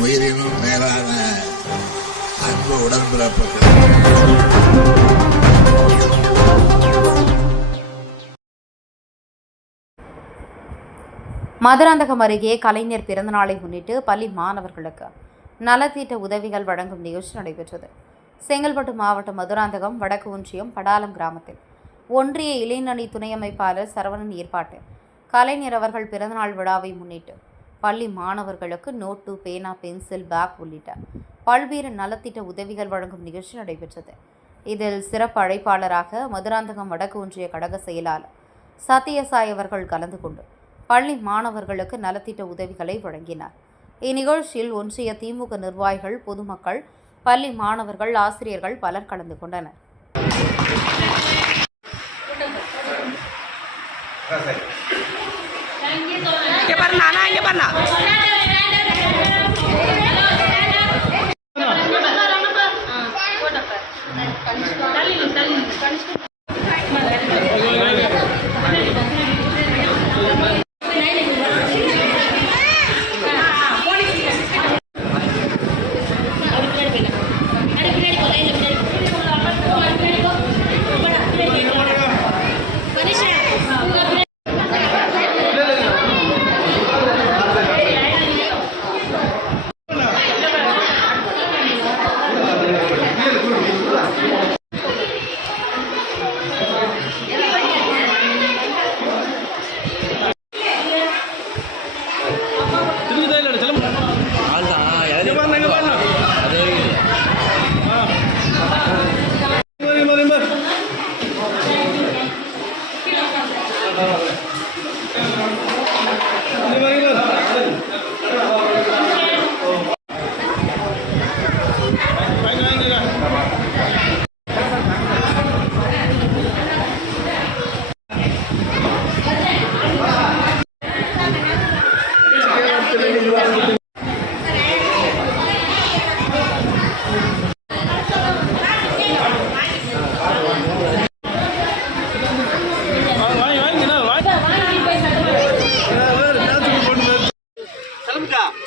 உயிரினும் மேலான அன்பு உடன்பிறப்புகள். மதுராந்தகம் அருகே கலைஞர் பிறந்தநாளை முன்னிட்டு பள்ளி மாணவர்களுக்கு நலத்திட்ட உதவிகள் வழங்கும் நிகழ்ச்சி நடைபெற்றது. செங்கல்பட்டு மாவட்டம் மதுராந்தகம் வடக்கு ஒன்றியம் படாலம் கிராமத்தில் ஒன்றிய இளைஞரணி துணை அமைப்பாளர் சரவணன் ஏற்பாட்டில் கலைஞர் அவர்கள் பிறந்தநாள் விழாவை முன்னிட்டு பள்ளி மாணவர்களுக்கு நோட்டு, பேனா, பென்சில், பேக் உள்ளிட்ட பல்வேறு நலத்திட்ட உதவிகள் வழங்கும் நிகழ்ச்சி நடைபெற்றது. இதில் சிறப்பு அழைப்பாளராக மதுராந்தகம் வடக்கு ஒன்றிய கழக செயலாளர் சத்யசாய் அவர்கள் கலந்து கொண்டு பள்ளி மாணவர்களுக்கு நலத்திட்ட உதவிகளை வழங்கினார். இந்நிகழ்ச்சியில் ஒன்றிய திமுக நிர்வாகிகள், பொதுமக்கள், பள்ளி மாணவர்கள், ஆசிரியர்கள் பலர் கலந்து கொண்டனர்.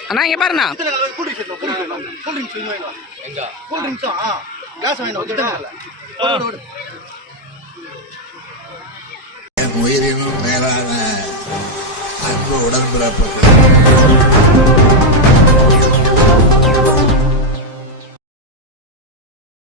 அண்ணா இங்க பாருண்ணா, உயிரினும் மேலான அன்பு உடன்பிறப்புகள்.